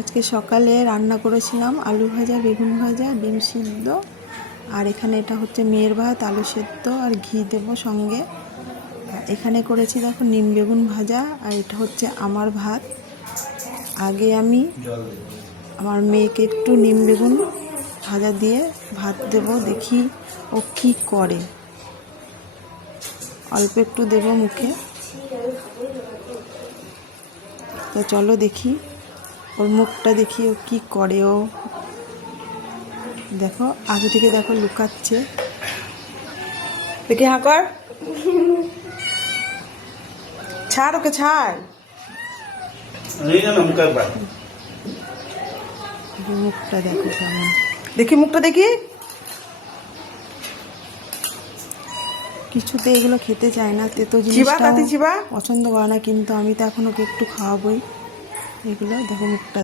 আজকে সকালে রান্না করেছিলাম আলু ভাজা, বেগুন ভাজা, ডিম সিদ্ধ। আর এখানে এটা হচ্ছে মেয়ের ভাত, আলু সেদ্ধ আর ঘি দেবো সঙ্গে। এখানে করেছি দেখো নিম বেগুন ভাজা, আর এটা হচ্ছে আমার ভাত। আগে আমি আমার মেয়েকে একটু নিম বেগুন ভাজা দিয়ে ভাত দেব, দেখি ও কী করে। অল্প একটু দেবো মুখে, তো চলো দেখি ওর মুখটা, দেখি ও কী করে। ও দেখো আগে থেকে দেখো লুকাচ্ছে, দেখি হাঁ কর, ছাড় ওকে, ছাড়। মুখটা দেখো কেমন, দেখি মুখটা দেখি। কিছুতে এগুলো খেতে চায় না, তেতো জিনিসটা পছন্দ করে না, কিন্তু আমি তো এখন ওকে একটু খাওয়াবোই। এগুলো দেখো মুখটা।